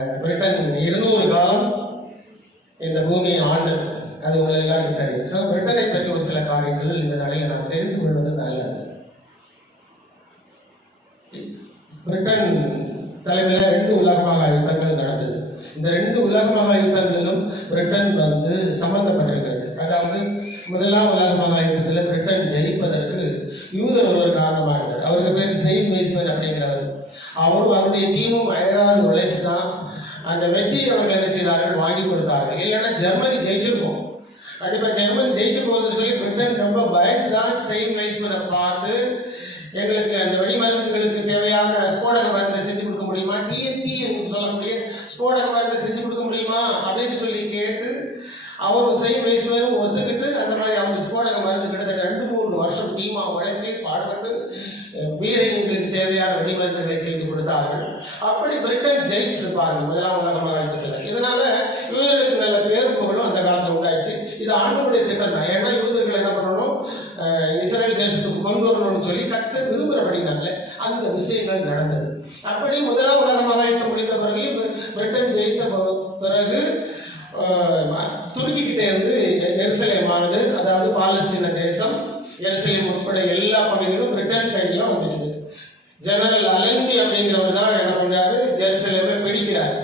Britain 200 காலம் இந்த பூமியை ஆண்டது. அது உங்களுக்கு எல்லாருக்கும் தெரியும். ஸோ பிரிட்டனை பற்றி ஒரு சில காரியங்கள் இந்த நாளில் நாம் தெரிந்து கொள்வது நல்லது. பிரிட்டன் தலைமையில் 2 உலக மகா யுத்தங்கள் நடந்தது. இந்த 2 உலக மகா யுத்தங்களிலும் பிரிட்டன் சம்பந்தப்பட்டிருக்கிறது. அதாவது முதலாம் உலக மகா யுத்தத்தில் பிரிட்டன் ஜெயிப்பதற்கு யூதர் ஒருவர் காரணமாக இருந்தார். அவருக்கு பேர் செயின்ட் மேய்ஸ்மேன் அப்படிங்கிறவர். அவரும் அவருடைய டீமும் அயராது உழைச்சி தான் அந்த வெற்றியை அவர்கள் என்ன செய்தார்கள், வாங்கி கொடுத்தார்கள். இல்லைன்னா ஜெர்மனி ஜெயிச்சிருக்கும். கண்டிப்பாக ஜெர்மனி ஜெயிச்சு போகுதுன்னு சொல்லி பிரிட்டன் ரொம்ப பயந்து தான் செயின்ட் மேய்ஸ்மேனை பார்த்து எங்களுக்கு அந்த வெடிமருந்துகளுக்கு தேவையான ஸ்போடக மருந்தை செஞ்சு கொடுக்க முடியுமா, டிஎன்டி என்று சொல்லக்கூடிய ஸ்போடக மருந்தை செஞ்சு கொடுக்க முடியுமா அப்படின்னு சொல்லி கேட்டு அவரும் செயின்ட் மேய்ஸ்மேனும் ஒத்துக்கிட்டு அந்த மாதிரி அவங்க ஸ்போடக மருந்து கிட்டத்தட்ட 2-3 வருஷம் டீமாக உழைச்சி பாடுபட்டு வீரர்களுக்கு தேவையான வெடிமருந்துகளை செய்து கொடுத்தார்கள். அப்படி பிரிட்டன் ஜெயிச்சிருப்பார்கள் முதலாம் உலக மகா யுத்தத்தில். இதனால யூதர்களுக்கு நல்ல பேர் புகழும் அந்த காலத்தில் உண்டாச்சு. இது ஆண்டவருடைய திட்டம் தான். ஏன்னா யூதர்கள் என்ன பண்ணணும், இஸ்ரேல் தேசத்துக்கு கொண்டு வரணும்னு சொல்லி கர்த்தர் விரும்புகிறபடினால அந்த விஷயங்கள் நடந்தது. அப்படி முதலாம் உலக மகா யுத்தம் முடிந்த பிறகு பிரிட்டன் ஜெயித்த பிறகு துருக்கிக்கிட்டே இருந்து எருசலேமானது, அதாவது பாலஸ்தீன தேசம், எருசலேம் உட்பட எல்லா பகுதிகளும் பிரிட்டன் கையில் வந்துச்சு. ஜெனரல் அலென்டி அப்படிங்கிறவர் தான் என்ன பண்றாரு, ஜெருசலேமை பிடிக்கிறார்.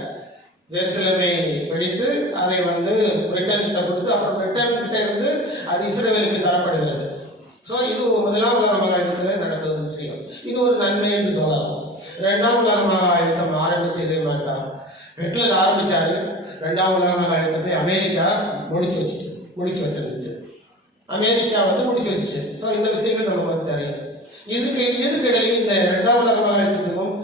ஜெருசலேமை பிடித்து அதை பிரிட்டன் கிட்ட கொடுத்து அப்புறம் பிரிட்டன் கிட்ட இருந்து அது இஸ்ரேலுக்கு தரப்படுகிறது. ஸோ இது முதலாம் உலக மகா யுத்தத்தில் நடந்த ஒரு விஷயம். இது ஒரு நன்மை என்று சொல்லலாம். 2ஆம் உலக மகா யுத்தம் ஆரம்பித்து இதே மாதிரி தான் ஹிட்லர் ஆரம்பிச்சாரு. 2ஆம் உலக மகா யுத்தத்தை அமெரிக்கா முடிச்சு வச்சிருந்துச்சு. அமெரிக்கா முடிச்சு வச்சுச்சு. ஸோ இந்த விஷயங்கள் நமக்கு தெரியும். இதுக்கிடையில் இந்த 2ஆம் உலக மகா யுத்தத்துக்கும்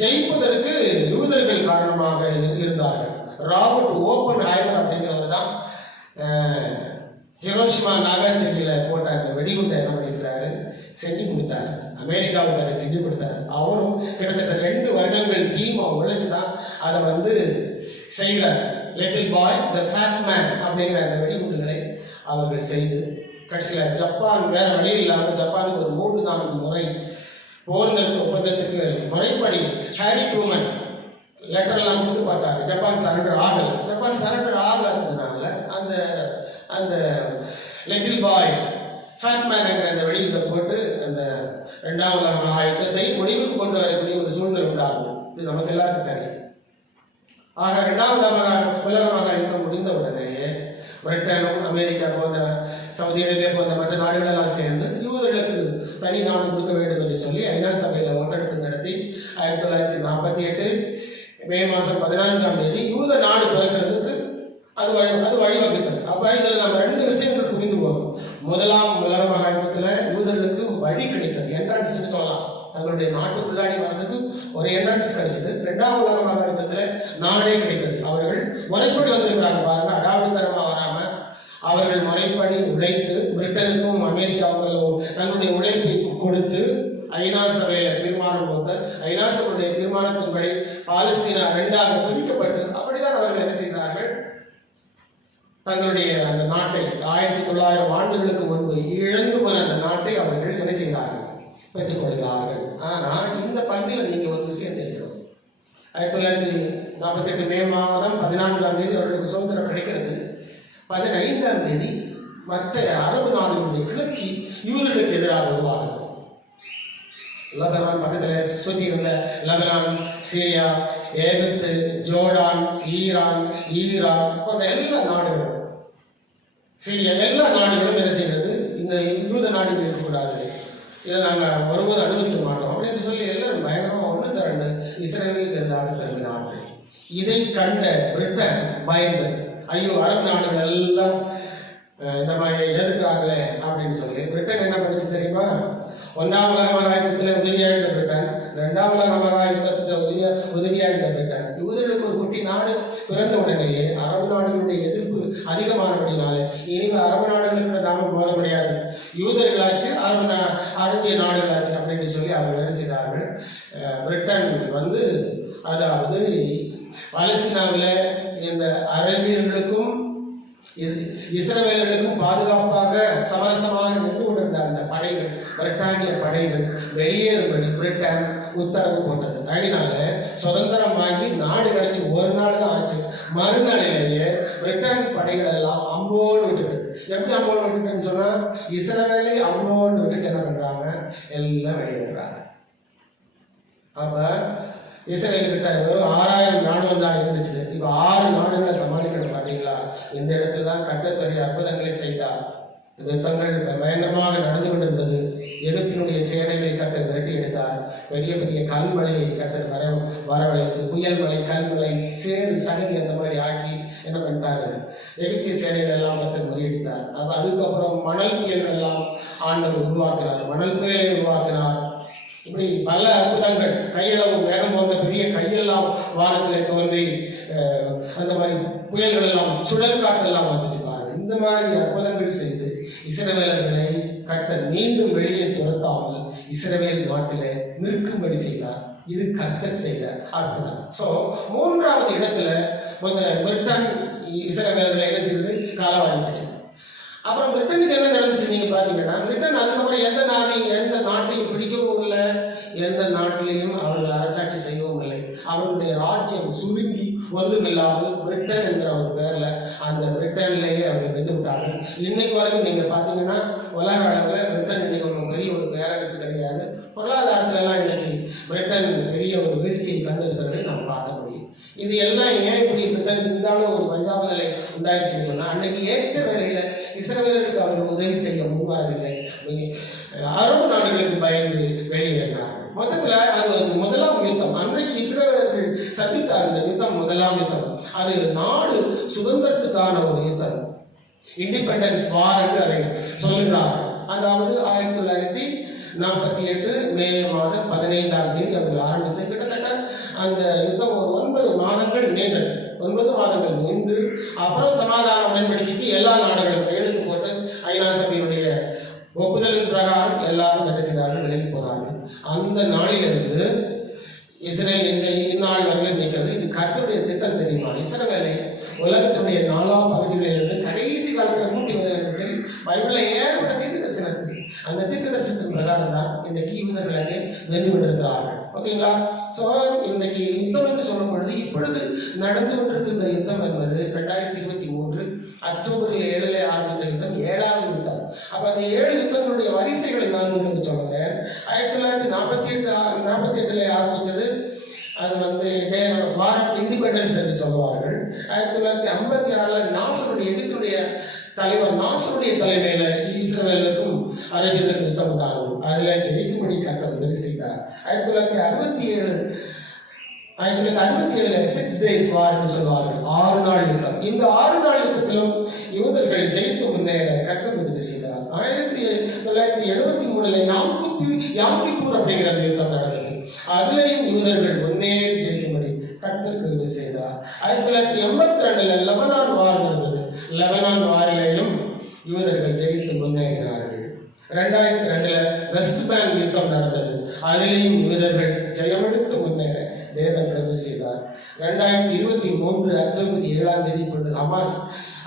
ஜெயிப்பதற்கு யூதர்கள் காரணமாக இருந்தார்கள். ராபர்ட் ஓப்பன் ஹைமர் அப்படிங்கிறவர் தான் ஹிரோஷிமா நாகாசாகியில் போட்ட அந்த வெடிகுண்டை என்ன பண்ணியிருக்கிறாரு, செஞ்சு கொடுத்தாரு. அமெரிக்காவுக்கு அதை செஞ்சு கொடுத்தாரு. அவரும் கிட்டத்தட்ட 2 வருடங்கள் டீமாக உழைச்சி தான் அதை செய்கிறார். லிட்டில் பாய் த ஃபேட் மேன் அப்படிங்கிற அந்த வெடிகுண்டுகளை அவர்கள் செய்து கடைசியில் ஜப்பான் வேற வழி இல்லாமல் ஜப்பானுக்கு ஒரு 3-4 முறை போர் நிறுத்த ஒப்பந்தத்துக்கு முறைப்படி ஹாரி ட்ரூமன் லெட்டர்லாம் கொடுத்து பார்த்தாரு. ஜப்பான் சரண்டர் ஆகலை. ஜப்பான் சரண்டர் ஆகாததுனால அந்த அந்த லிட்டில் பாய் ஃபேட் மேன் அந்த வெடிகுண்டை போட்டு அந்த 2ஆம் உலக மகா யுத்தத்தை முடிவுக்கு கொண்டு வரக்கூடிய ஒரு சூழ்நிலை உண்டாகுது. இது நமக்கு எல்லாருக்கும் தெரியும். ஆக 2ஆம் உலக மகா யுத்தம் முடிந்த உடனேயே பிரிட்டனும் அமெரிக்கா போன்ற சவுதி அரேபியா போன்ற மற்ற நாடுகளெல்லாம் சேர்ந்து யூதர்களுக்கு தனி நாடு கொடுக்க வேண்டும் என்று சொல்லி ஐநா சபையில் ஓட்டெடுப்பு நடத்தி 1948 மே மாதம் 14ஆம் தேதி யூத நாடு பிறக்கிறதுக்கு அது வழிவகுத்தது. அப்போ இதில் நம்ம 2 விஷயங்கள் புரிந்து போகணும். முதலாம் உலக மகா யுத்தத்தில் யூதர்களுக்கு வழி கிடைத்தது, என்ட்ரன்ஸ் சொல்லலாம். தங்களுடைய நாட்டுக்குள்ளாடி வர்றதுக்கு ஒரு என்ட்ரன்ஸ் கிடைச்சது. 2ஆம் உலக மகா யுத்தத்தில் நாடே கிடைத்தது. அவர்கள் முறைப்படி வந்திருக்கிறாங்க பாருங்க, அடாவடித்தனமாக வராம அவர்கள் முறைப்படி உழைத்து பிரிட்டனுக்கும் அமெரிக்காவுக்கும் தங்களுடைய உழைப்பை கொடுத்து ஐநா சபையில் தீர்மானம் போட்டு ஐநா சபையுடைய தீர்மானத்தின்படி பாலஸ்தீனா 2ஆக பிரிக்கப்பட்டு அப்படிதான் அவர்கள் என்ன செய்தார்கள், தங்களுடைய அந்த நாட்டை 1900 ஆண்டுகளுக்கு முன்பு இழந்து போன அந்த நாட்டை அவர்கள் என்ன செய்கிறார்கள், பெற்றுக்கொள்கிறார்கள். ஆனால் இந்த பகுதியில் நீங்கள் ஒரு விஷயம் தெரியும். 1948 மே மாதம் 14ஆம் தேதி அவர்களுக்கு சுதந்திரம் கிடைக்கிறது. 15ஆம் தேதி மற்ற அரபு நாடுகளுடைய கிளர்ச்சி யூதர்களுக்கு எதிராக உருவாகிறது. லெபனான் பக்கத்தில் சுற்றி இருந்த லெபனான், சிரியா, எகிப்து, ஜோர்டான், ஈரான், ஈராக் போன்ற எல்லா நாடுகளும், சிரியா எல்லா நாடுகளும் என்ன செய்கிறது, இந்த யூத நாடுகள் இருக்கக்கூடாது, இதை நாங்கள் வரும்போது அனுமதிக்க மாட்டோம் அப்படின்னு சொல்லி எல்லாரும் பயங்கரமாக ஒன்று திரண்டு இஸ்ரேலுக்கு எதிராக திரும்பினார்கள். இதை கண்ட பிரிட்டன் பயந்தது. ஐயோ, அரபு நாடுகள் எல்லாம் இந்த மாதிரி எதிர்க்கிறாங்களே அப்படின்னு சொல்லி பிரிட்டன் என்ன பண்ணிச்சு தெரியுமா, 1ஆம் உலக மகா யுத்தத்தில் உதவியாக இருந்த பிரிட்டன், 2ஆம் உலக மகா யுத்தத்தில் உதவியாக இருந்த பிரிட்டன் யூதர்களுக்கு ஒரு குட்டி நாடு பிறந்த உடனேயே அரபு நாடுகளுடைய எதிர்ப்பு அதிகமானபடினாலே இனிமேல் அரபு நாடுகளுக்கு நாம போக முடியாது, யூதர்களாச்சு அரபிய நாடுகளாச்சு அப்படின்னு சொல்லி அவர்கள் என்ன செய்தார்கள், பிரிட்டன் அதாவது பாலஸ்தீனாவில் இந்த அரபியர்களுக்கும் இஸ்ரவேலர்களுக்கும் பாதுகாப்பாக சமரசமாக நின்று கொண்டிருந்த அந்த படைகள், பிரிட்டானிய படைகள் வெளியேறும்படி பிரிட்டன் உத்தரவு போட்டது. அதனால சுதந்திரம் வாங்கி நாடு கிடைச்சி ஒரு நாள் தான் ஆச்சு. மறுநாளிலேயே பிரிட்டன் படைகள் எல்லாம் அம்போடு விட்டுட்டு, எப்படி அம்போடு விட்டுட்டுன்னு சொன்னா, இஸ்ரவேலை அம்போடு விட்டுட்டு என்ன பண்றாங்க, எல்லாம் வெளியேறாங்க. அப்ப இஸ்ரேல் கிட்ட வெறும் 6000 ராணுவம் தான் இருந்துச்சு. இப்ப 6 நாடுகளை சமாளிக்கணும். பாத்தீங்களா? இந்த இடத்துல தான் கர்த்தர் பெரிய அற்புதங்களை செய்தார். யுத்தங்கள் பயங்கரமாக நடந்து கொண்டிருந்தது. எகிப்தினுடைய சேனைகளை கர்த்தர் விரட்டி எடுத்தார். பெரிய பெரிய கல்மலையை கர்த்தர் வரவழைத்து, புயல் மலை, கல்மலை, சேறு சகதி அந்த மாதிரி ஆக்கி என்ன பண்ணிட்டாரு, எகிப்திய சேனைகள் எல்லாம் கர்த்தர் முறியடித்தார். அதுக்கப்புறம் மணல் புயல்கள் எல்லாம் ஆண்டவர் உருவாக்கினார். மணல் புயலை உருவாக்கினார். இப்படி பல அற்புதங்கள், கையளவு வேகம் போன்ற பெரிய கையெல்லாம் வானத்தில் தோன்றி அந்த மாதிரி புயல்கள் எல்லாம், சுழல் காற்றெல்லாம் வந்துச்சு பாருங்க. இந்த மாதிரி அற்புதங்கள் செய்து இஸ்ரவேலர்களை கர்த்தர் மீண்டும் வெளியே துரத்தாமல் இஸ்ரவேல் நாட்டிலே நிற்கும்படி செய்தார். இது கர்த்தர் செய்த அற்புதம். ஸோ 3வது இடத்துல பிரிட்டன் இஸ்ரவேலர்களை என்ன செய்தது, காலவாரிச்சு. அப்புறம் பிரிட்டனுக்கு என்ன நடந்துச்சு நீங்க பாத்தீங்கன்னா, பிரிட்டன் அதுக்கப்புறம் எந்த நாட்டையும் பிடிக்கவும் இல்லை, எந்த நாட்டிலையும் அவர்கள் அரசாட்சி செய்யவும் இல்லை. அவர்களுடைய ராஜ்யம் சுருங்கி ஒன்றுமில்லாமல் பிரிட்டன் என்ற ஒரு பேர்ல அந்த பிரிட்டன்லேயே அவர்கள் நின்று விட்டார்கள். இன்னைக்கு வரைக்கும் நீங்க பாத்தீங்கன்னா உலக அளவில் பிரிட்டன் இன்னைக்கு ஒரு பெரிய ஒரு பேரரசு கிடையாது. பொருளாதாரத்துல எல்லாம் இன்னைக்கு பிரிட்டன் பெரிய ஒரு வீழ்ச்சியை கண்டிருக்கிறதை நம்ம பார்க்க முடியும். இது எல்லாம் ஏன் இப்படி பிரிட்டன் இருந்தாலும் ஒரு பரிதாப நிலை உண்டாயிடுச்சுன்னு சொன்னா, அன்னைக்கு ஏற்ற வேலையில இஸ்ரவேலருக்கு அவர்கள் உதவி செய்ய முன்வரவில்லை. அரபு நாடுகளுக்கு பயந்து வெளியேறினார். மொத்தத்துல அது ஒரு 1ஆம் யுத்தம். அன்றைக்கு இஸ்ரவேலர்கள் சந்தித்த அந்த யுத்தம் 1ஆம் யுத்தம். அது நாடு சுதந்திரத்துக்கான ஒரு யுத்தம். இண்டிபெண்டன்ஸ் வார் என்று அதை சொல்லுகிறார்கள். அதாவது 1948 மே மாதம் 15ஆம் தேதி அவர்கள் ஆரம்பித்து கிட்டத்தட்ட அந்த யுத்தம் ஒரு 9 மாதங்கள் நீண்டது. 9 மாதங்கள் நீண்டு அப்புறம் சமாதான உடன்படிக்கைக்கு எல்லா நாடுகளும் கையெழுத்து போட்டு ஐநா சபையினுடைய ஒப்புதலின் பிரகாரம் எல்லாரும் என்ன செய்தார்கள், விலகி போறார்கள். அந்த நாளிலிருந்து இஸ்ரேல் இந்நாள் வரையில் நிற்கிறது. இது கர்த்தருடைய திட்டம் தெரியுமா? இஸ்ரவேலை உலகத்துடைய 4ஆம் பகுதிகளிலிருந்து கடைசி காலத்தில் கூட்டி வர சொல்லி பைபிளை ஏற்பட்ட தீர்க்க தரிசனம். அந்த தீர்க்க தரிசனத்தின் பிரகாரம் தான் இன்றைக்கு யூதர்கள் அங்கே வென்று விடுகிறார்கள். ஓகேங்களா? ஸோ இன்னைக்கு யுத்தம் என்று சொல்லும் பொழுது இப்பொழுது நடந்து கொண்டிருக்கின்ற யுத்தம் என்பது 2023 அக்டோபர் 7 ஆரம்பித்த யுத்தம் 7வது யுத்தம். அப்ப அந்த 7 யுத்தங்களுடைய வரிசைகளை நான் உங்களுக்கு சொல்றேன். 1948 ஆரம்பிச்சது. அது டே வார் ஆஃப் இண்டிபெண்டன்ஸ் என்று சொல்லுவார்கள். 1956 நாசருடைய எகிப்துடைய தலைவர் நாசருடைய தலைமையில இஸ்ரவேலுக்கும் அரேபியர்களுக்கும் யுத்தம் உண்டாகும். அதுல ஜெயிக்கும்படி கர்த்தர் உதவி செய்தார். 1967 6 டேஸ் வார் என்று சொல்வார்கள். 6 நாள் யுத்தம். இந்த 6 நாள் யுத்தத்திலும் யூதர்கள் ஜெயித்து முன்னேற கர்த்தர் உதவி செய்தார். 1973 யாம்-கிப்பூர் அப்படிங்கிற யுத்தம் நடந்தது. அதுலேயும் யூதர்கள் முன்னேறி ஜெயிக்கும்படி கர்த்தர் உதவி செய்தார். 1982 லெபனான் வார் நடந்தது. லெபனான் வாரிலேயும் யூதர்கள் ஜெயித்து முன்னேறினார்கள். 2002 வெஸ்ட் பேங்க் யுத்தம் நடந்தது. அதிலேயும் யூதர்கள் ஜெயமெடுத்து முன்னேற தேவன் உதவி செய்தார். 2023 அக்டோபர் 7ஆம் தேதி இப்பொழுது ஹமாஸ்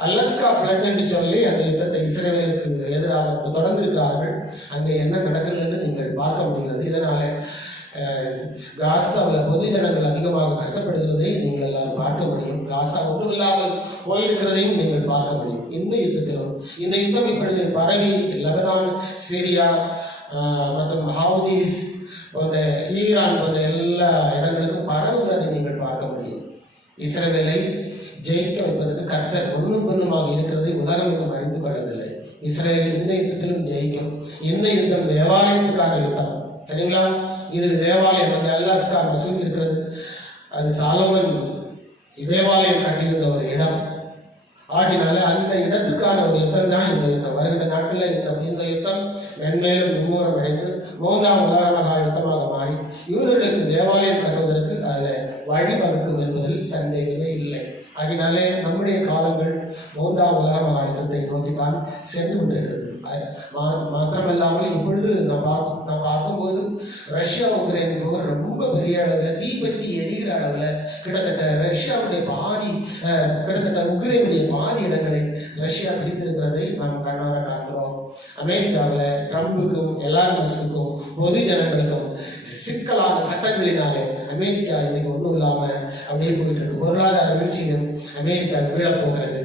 அலஸ்கா ஃப்ளட் என்று சொல்லி அந்த யுத்தத்தை இஸ்ரேலுக்கு எதிராக தொடர்ந்திருக்கிறார்கள். அங்கே என்ன நடக்கிறது என்று நீங்கள் பார்க்க முடிகிறது. இதனால காசாவில் பொதுஜனங்கள் அதிகமாக கஷ்டப்படுகிறதை நீங்கள் எல்லாரும் பார்க்க முடியும். காசா ஒன்றுமில்லாமல் போயிருக்கிறதையும் நீங்கள் பார்க்க முடியும். இந்த யுத்தத்திலும் இந்த யுத்தம் இப்பொழுது பரவி லெபனான், சிரியா மற்றும் ஹவுதீஸ் போன்ற ஈரான் போன்ற எல்லா இடங்களுக்கும் பரவுகிறதை நீங்கள் பார்க்க முடியும். இஸ்ரவேலை ஜெயிக்க வைப்பதற்கு கர்த்தர் ஒன்றுமாக இருக்கிறதை உலகம் இன்னும் அறிந்து கொள்ளவில்லை. இஸ்ரேல் இந்த யுத்தத்திலும் ஜெயிக்கும். இந்த யுத்தம் தேவாலயத்துக்கான யுத்தம். சரிங்களா? இது தேவாலயம் அல்லாஸ்கா மசூதி இருக்கிறது. அது சாலமன் தேவாலயம் கட்டியிருந்த ஒரு இடம். ஆகினால அந்த இடத்துக்கான ஒரு யுத்தம் தான் இந்த யுத்தம். வருகின்ற நாட்களில் இந்த யுத்தம் மென்மேலும் மும்முரம் அடைந்து 3ஆம் உலக மகா யுத்தமாக மாறி யூதர்களுக்கு தேவாலயம் கட்டுவதற்கு அதில் வழிவகுக்கும் என்பதில் சந்தேகமே இல்லை. ஆகினாலே நம்முடைய காலங்கள் 3ஆம் உலக மகா யுத்தத்தை நோக்கித்தான் சென்று கொண்டிருக்கிறது. மாத்திரமல்லாமல் இப்பொழுது நாம் பார்க்கும்போது ரஷ்யா உக்ரைன் போர் ரொம்ப பெரிய அளவில் தீப்பற்றி எரிகிற அளவில் கிட்டத்தட்ட ரஷ்யாவுடைய பாதி கிட்டத்தட்ட உக்ரைனுடைய பாதி இடங்களை ரஷ்யா பிடித்திருக்கிறதை நாம் கண்ணார காண்கிறோம். அமெரிக்காவில் ட்ரம்புக்கும் எலான் பொது ஜனங்களுக்கும் சிக்கலான சட்டங்களினாலே அமெரிக்கா இன்னைக்கு ஒன்றும் இல்லாமல் அப்படியே போயிட்டு இருக்கு. பொருளாதார வீழ்ச்சியும் அமெரிக்கா வீழப்போகிறது.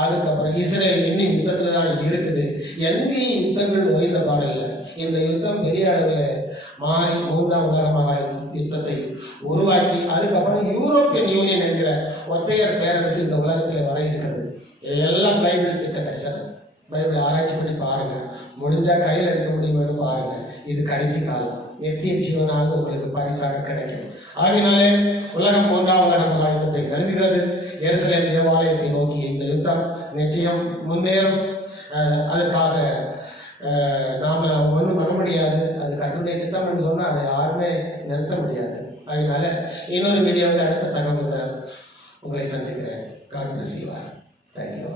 அதுக்கப்புறம் இஸ்ரேல் இன்னும் யுத்தத்தில் தான் இருக்குது. எங்கேயும் யுத்தங்கள் ஓய்ந்த பாடல்ல. இந்த யுத்தம் பெரிய அளவில் மாறி 3ஆம் உலக மகா யுத்தத்தை உருவாக்கி அதுக்கப்புறம் யூரோப்பியன் யூனியன் என்கிற ஒற்றையர் பேரரசு இந்த உலகத்தில் வர இருக்கிறது. இதெல்லாம் பைபிள் திட்டதரிசனம். பைபிளை ஆராய்ச்சி பண்ணி பாருங்க. முடிஞ்சா கையில் எடுக்க முடியும்னு பாருங்க. இது கடைசி காலம். நித்திய ஜீவனாக உங்களுக்கு பரிசாக கிடைக்கும். ஆகினாலே உலகம் 3ஆம் உலக மகா யுத்தத்தை நல்கிறது. எருசலேம் தேவாலயத்தை நோக்கி இந்த யுத்தம் நிச்சயம் முன்னேறும். அதுக்காக நாம் ஒன்றும் பண்ண முடியாது. அது கட்டுரை திட்டம் என்று சொன்னால் அதை யாருமே நிறுத்த முடியாது. அதனால இன்னொரு வீடியோவில் அடுத்த தகவலுடன் உங்களை சந்திக்கிறேன். God bless you. தேங்க்யூ.